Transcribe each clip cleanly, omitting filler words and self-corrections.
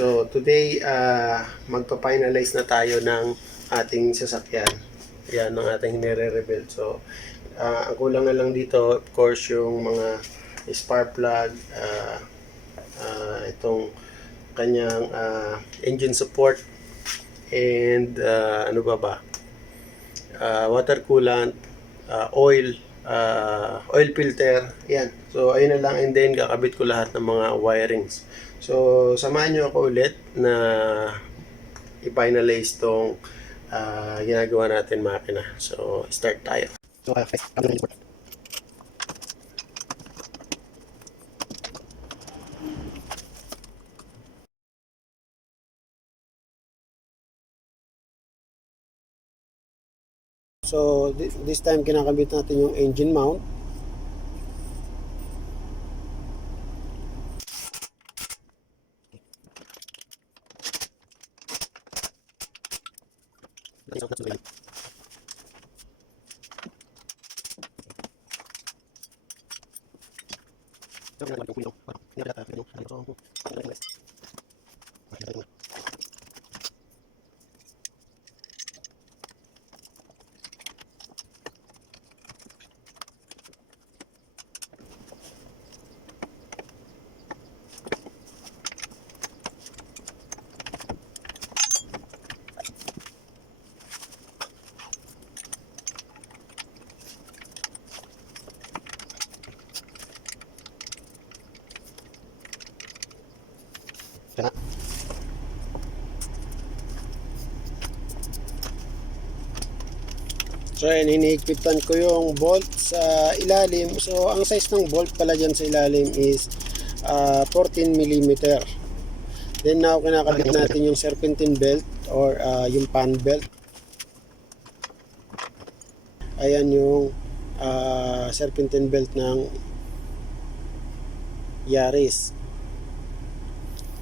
So today magpa-finalize na tayo ng ating sasakyan. Yan ang ating nire-rebuild. So ang kulang na lang dito of course yung mga spark plug, itong kanyang engine support, and ano ba? Water coolant, oil filter, yan. So ayun na lang, and then kakabit ko lahat ng mga wirings. So samahan nyo ako ulit na i-finalize tong ginagawa natin makina. So start tayo. So So this time kinakabit natin yung engine mount. So yan, hinihigpitan ko yung bolt sa ilalim. So ang size ng bolt pala dyan sa ilalim is 14mm. Then now kinakabit natin yung serpentine belt or yung pan belt. Ayan yung serpentine belt ng Yaris.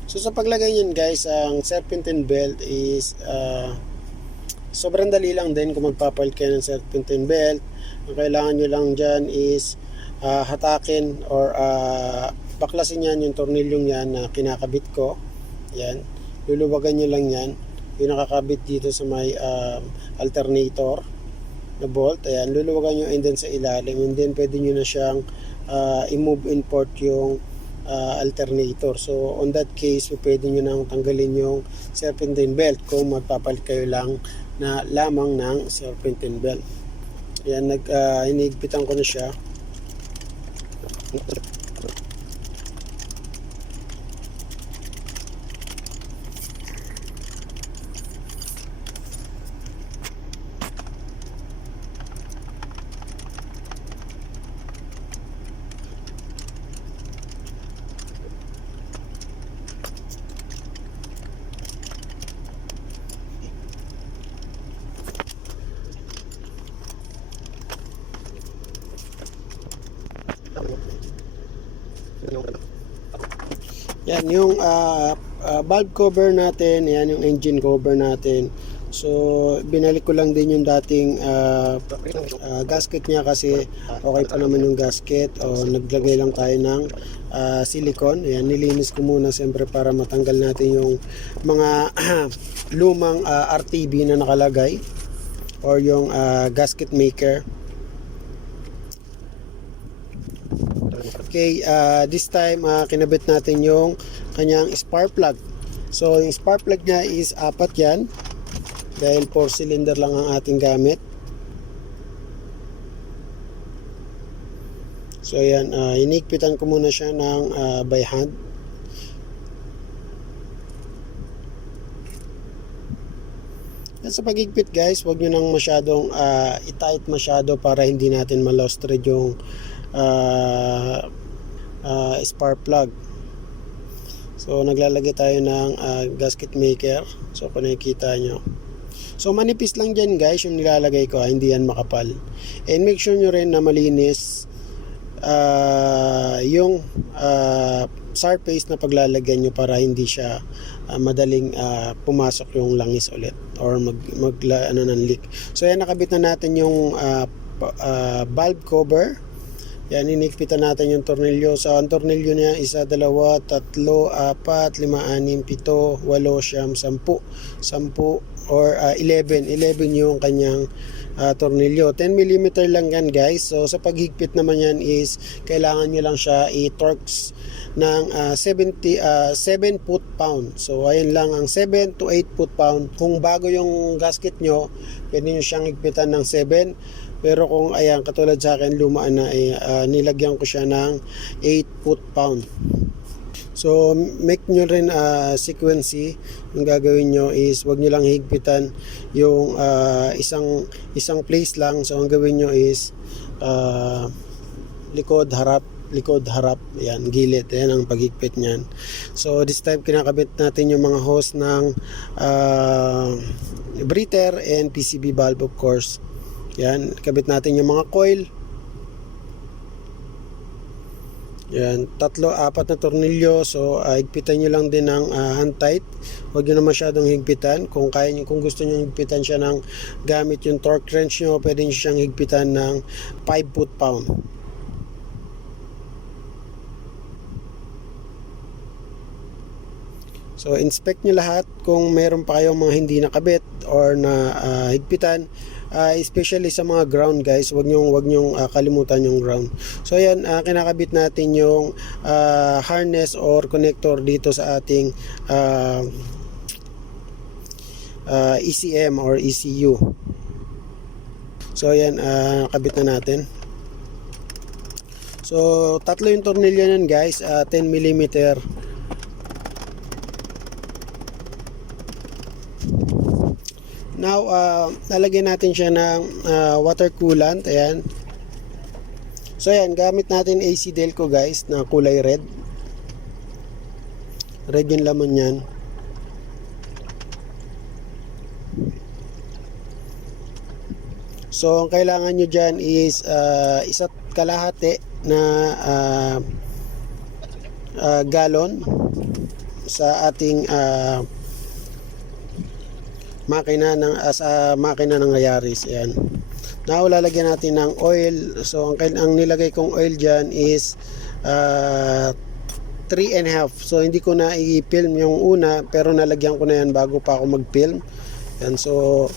So sa paglagay niyan guys, ang serpentine belt is sobrang dali lang din kung magpapalit kayo ng serpentine belt. Ang kailangan nyo lang dyan is hatakin or baklasin yan yung tornilyong yan na kinakabit ko. Yan, luluwagan nyo lang yan, yung nakakabit dito sa may alternator na bolt. Ayan, luluwagan nyo and then sa ilalim, and then pwede nyo na siyang i-move import yung alternator. So on that case, pwede nyo nang tanggalin yung serpentine belt kung magpapalit kayo lang na lamang ng serpentine belt. Ayan, hinigpitan ko na siya. Yan yung valve cover natin, yan yung engine cover natin. So binalik ko lang din yung dating gasket niya kasi okay pa naman yung gasket. O naglagay lang tayo ng silicone. Yan, nilinis ko muna siyempre para matanggal natin yung mga lumang RTB na nakalagay or yung gasket maker. Okay, this time kinabit natin yung kanyang spark plug. So yung spark plug niya is 4 yan dahil 4 cylinder lang ang ating gamit. So yan, hinigpitan ko muna siya ng by hand. At sa pagigpit guys, huwag nyo nang masyadong i-tight masyado para hindi natin ma-lost thread yung spark plug. So naglalagay tayo ng gasket maker. So kung nakikita nyo, so manipis lang dyan guys yung nilalagay ko, hindi yan makapal. And make sure nyo rin na malinis yung surface na paglalagyan nyo para hindi siya madaling pumasok yung langis ulit or ng leak. So yan, nakabit na natin yung valve cover Yan, inigpitan natin yung tornilyo. So, ang tornilyo niya, 1, 2, 3, 4, 5, 6, 7, 8, 9, 10. 10 or 11. 11 yung kanyang tornilyo. 10 mm lang yan guys. So, sa paghigpit naman yan is, kailangan nyo lang siya i-torques ng 7 foot-pound. So, ayun lang ang 7 to 8 foot-pound. Kung bago yung gasket nyo, pwede nyo siyang higpitan ng 7. Pero kung ayan, katulad sa akin, lumaan na, nilagyan ko siya ng 8 foot-pound. So, make nyo rin sequence. Yung gagawin nyo is, wag nyo lang higpitan yung isang place lang. So, ang gawin nyo is, likod, harap, yan, gilid, yan ang paghigpit nyan. So, this time, kinakabit natin yung mga hose ng breather and PCB valve, of course. Yan, kabit natin yung mga coil. Yan, 3, 4 na tornilyo. So, higpitan nyo lang din ng hand tight. Huwag nyo na masyadong higpitan. Kung kaya nyo, kung gusto nyo higpitan siya ng gamit yung torque wrench nyo, pwede nyo siyang higpitan ng 5 foot-pound. So, inspect nyo lahat kung meron pa kayong mga hindi nakabit or na higpitan. Especially sa mga ground guys, wag nyong kalimutan yung ground. So ayan, kinakabit natin yung harness or connector dito sa ating ECM or ECU. So ayan, nakabit na natin. So 3 yung tornilyo nan guys, 10 mm. Now, lalagyan natin siya ng water coolant. Ayan. So, ayan. Gamit natin AC Delco guys na kulay red. Red yung laman yan. So, ang kailangan nyo dyan is 1.5 na galon sa ating makina ng Yaris. Ayan. Now, lalagyan natin ng oil. So, ang nilagay kong oil dyan is 3.5. So, hindi ko na i-film yung una, pero nalagyan ko na yan bago pa ako mag-film. Yan. So,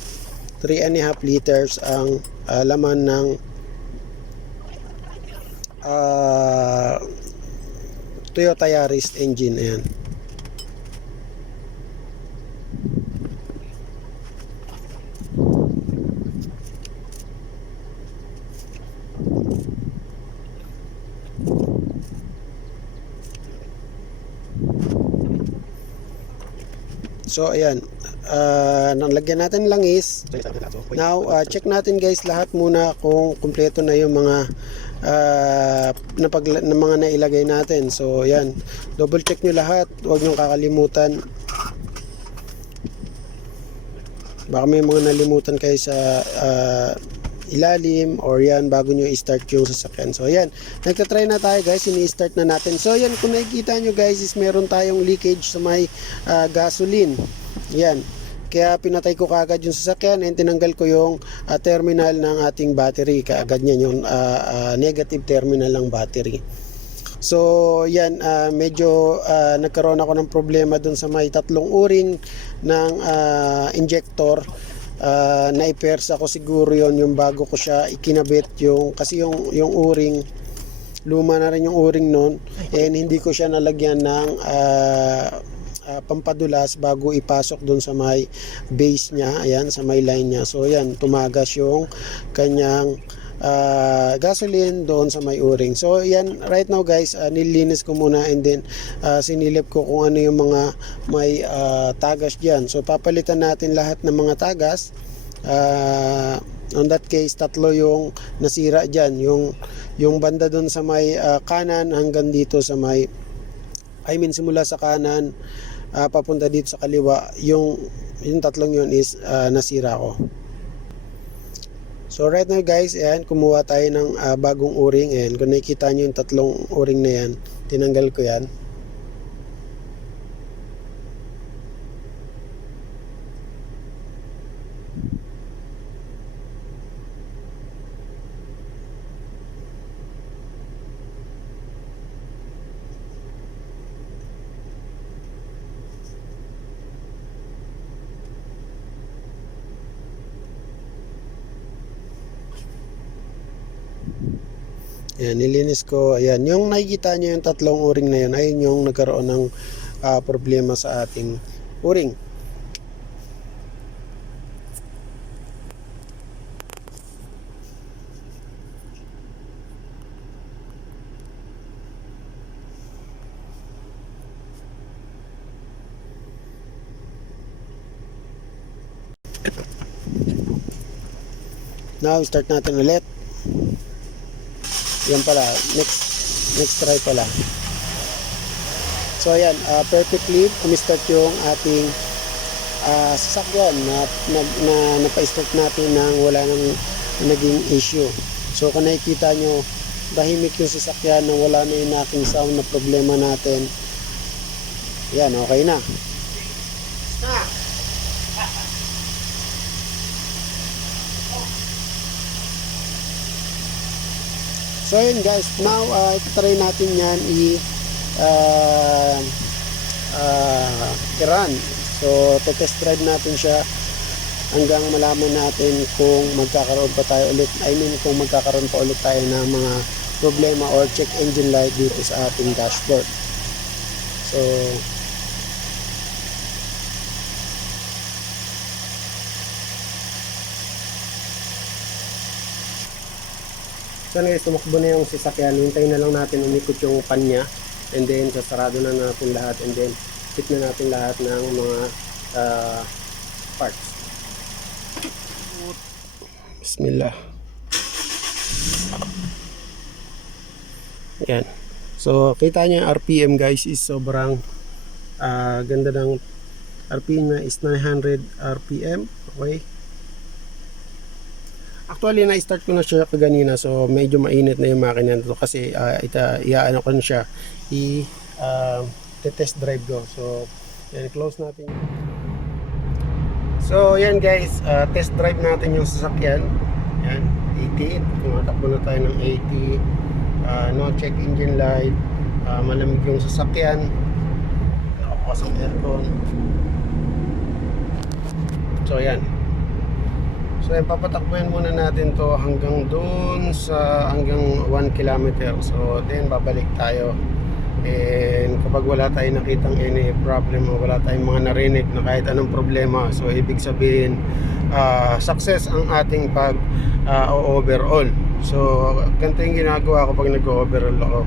3.5 liters ang laman ng Toyota Yaris engine. Ayan. So ayan, nalagyan natin langis. Now check natin guys lahat muna kung kumpleto na yung mga mga nailagay natin. So ayan, double check nyo lahat, huwag nyo kakalimutan. Baka may mga nalimutan kayo sa ilalim or yan bago nyo i-start yung sasakyan. So ayan, nagtatry na tayo guys, ini-start na natin. So ayan, kung nakikita nyo guys is meron tayong leakage sa may gasoline. Yan, kaya pinatay ko kaagad yung sasakyan and tinanggal ko yung terminal ng ating battery. Kaagad niyan yung negative terminal ng battery. So yan, medyo nagkaroon ako ng problema dun sa may 3 o-ring ng injector. Naipersa ko siguro yon yung bago ko siya ikinabit, yung kasi yung o-ring luma na rin yung o-ring nun and hindi ko siya nalagyan ng pampadulas bago ipasok dun sa may base niya, ayan, sa may line niya. So yan, tumagas yung kanyang gasoline doon sa may o-ring. So yan, right now guys, nilinis ko muna and then sinilip ko kung ano yung mga may tagas dyan. So papalitan natin lahat ng mga tagas. On that case, 3 yung nasira dyan, yung banda doon sa may kanan hanggang dito sa may, simula sa kanan papunta dito sa kaliwa, yung 3 yun is nasira ko. So right now guys, ayan, kumuha tayo ng bagong o-ring. Ayan, kung nakikita nyo yung 3 o-ring na yan, tinanggal ko yan. Ayan, nilinis ko. Ayan, yung nakikita nyo yung tatlong o-ring na yun, ayun yung nagkaroon ng problema sa ating o-ring. Now, start natin ulit. Yan pala, next try pala. So ayan, perfectly umistart yung ating sasakyan na napa-start natin nang wala nang naging issue. So kung nakikita nyo, tahimik yung sasakyan nang wala na yung knocking sound na problema natin. Yan, okay na. So ayun guys, now try natin yan i-run. So test drive natin siya hanggang malaman natin kung magkakaroon pa tayo ulit, kung magkakaroon pa ulit tayo ng mga problema or check engine light dito sa ating dashboard. So guys, tumakbo na yung sasakyan. Hintayin na lang natin umikot yung pan niya, and then sasarado na natin lahat, and then fit na natin lahat ng mga parts. Bismillah. Yan. So kita nyo yung RPM guys is sobrang ganda ng RPM niya is 900 RPM. Okay. Actually, na-start ko na siya kaganina, so medyo mainit na yung makina nito kasi iaano ko na siya, test drive ko. So, yan, close natin. So, yan guys, test drive natin yung sasakyan. Yan, 80. Tumatakbo na tayo ng 80. No check engine light. Malamig yung sasakyan. Nakabukas ang aircon. So, yan. So yan, papatakbuhin muna natin to hanggang doon sa hanggang 1 kilometer. So then babalik tayo. And kapag wala tayong nakitang any problem o wala tayong mga narinig na kahit anong problema, so ibig sabihin success ang ating pag overall. So ganito yung ginagawa ko pag nag-overall ako.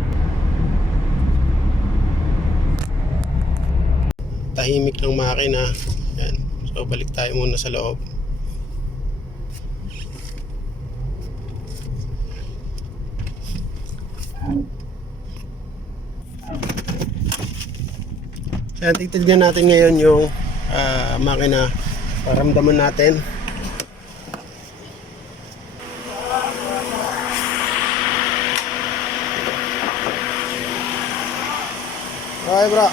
Tahimik ng makina. Yan. So balik tayo muna sa loob. Kaya titignan natin ngayon yung makina, paramdaman natin. Okay bro.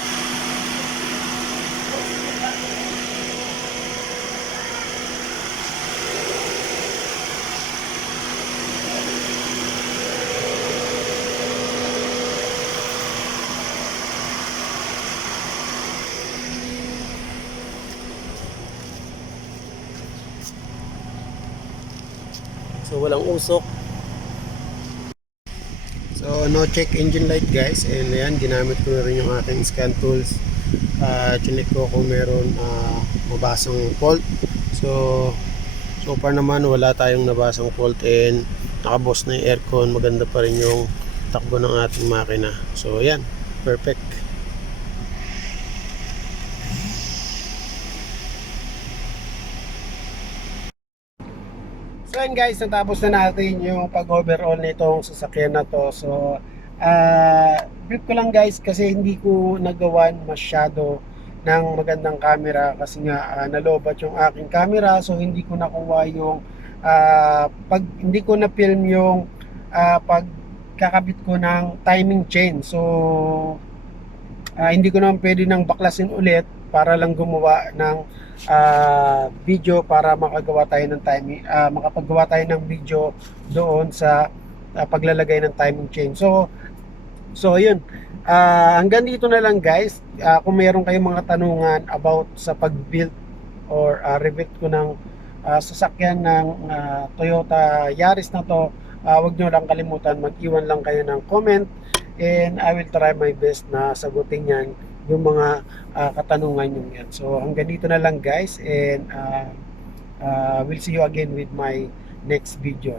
So walang usok. So no check engine light guys, and ayan, ginamit ko na rin yung ating scan tools. Chinek ko kung meron mabasang fault. So far naman wala tayong nabasang fault, and nakabos na yung aircon. Maganda pa rin yung takbo ng ating makina. So ayan, perfect. So yun guys, natapos na natin yung pag-overall nitong sasakyan na to. So brief ko lang guys kasi hindi ko nagawan masyado ng magandang camera kasi nga nalobat yung aking camera, so hindi ko nakuha yung hindi ko na film yung pagkakabit ko ng timing chain. So hindi ko naman pwede nang baklasin ulit para lang gumawa ng video para makagawa tayo ng timing, makapagawa tayo ng video doon sa paglalagay ng timing chain. So yun, hanggang dito na lang guys. Kung meron kayong mga tanungan about sa pag-build or rebuild ko ng sasakyan ng Toyota Yaris na to, Huwag nyo lang kalimutan, mag-iwan lang kayo ng comment, and I will try my best na sagutin yan, yung mga katanungan nyo yan. So hanggang dito na lang guys, and we'll see you again with my next video.